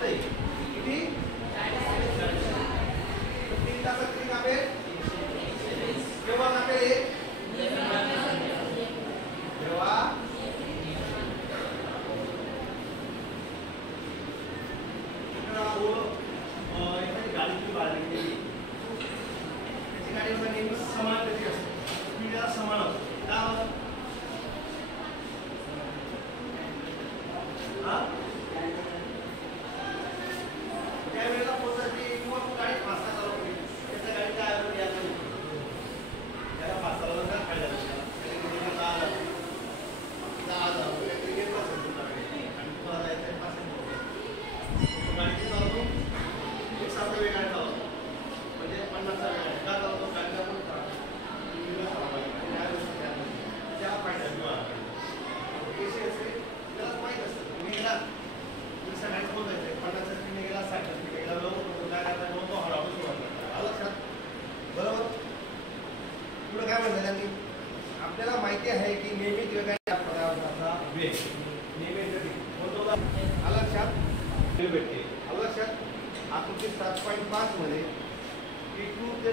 कापतंय किती 3 तासात किती कापेल केव्हा कापेल जेव्हा एखादी गाडीची बाळगली गेली त्याची गाडीमध्ये नेहमी समान गती असते स्पीडला समान असतो त्यावेळेला पोहोचायची किंवा गाडी फास्ट चालवली त्याच्या गाडीच्या आयोजन यायला त्याला फास्ट चालवण्याचा फायदा झाला आणि तुम्हाला जायचं गाडीची चालवतो एक सात वेगाने चालवतो म्हणजे 50चा वेगाने का चालवतो गाडीला पण त्या फायदा किंवा कशी असते त्याला माहीत असतं तुम्ही गेला तुम्ही सगळ्यांना बोलायचं 50च्या स्पीडने गेला 60च्या स्पीडने गेला लवकर काय करता तो हळूहळू सुरुवात करता आलं लक्षात बरोबर पुढे काय म्हणतात त्यांनी आपल्याला माहिती आहे की नियमित वेगाने पदार्थाचा वेग नियमित गती कोणतो आलं लक्षात भेटते आलं लक्षात आकृती 7.5 मध्ये T2 ते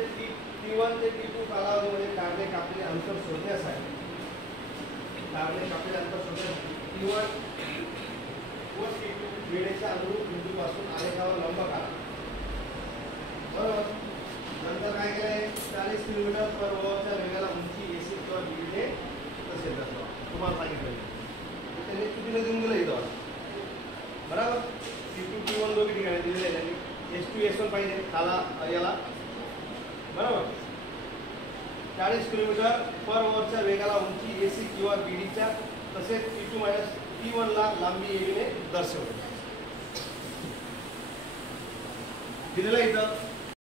T1 ते T2 कालावधीमध्ये कारणे कापलेले अंतर शोधण्यासाठी T1 व T2 वेळेच्या अनुरूप बिंदूपासून आलेखावर लंब काढा बरोबर नंतर काय केलंय 40 किलोमीटर/च्या वेगाला उंची AC किंवा बीने कसे दाखवा तुम्हाला सांगितलं त्याने चुकीला देऊन गेलं इथं बरोबर T2 T1 दोघी ठिकाणी दिलेले त्यांनी S2 S1 पाहिजे त्याला याला बरोबर 40 किलोमीटर/च्या वेगाला उंची AC किंवा BDच्या तसेच T2 - T1 ला लांबी AB ने दर्शवले दिलेलं इथं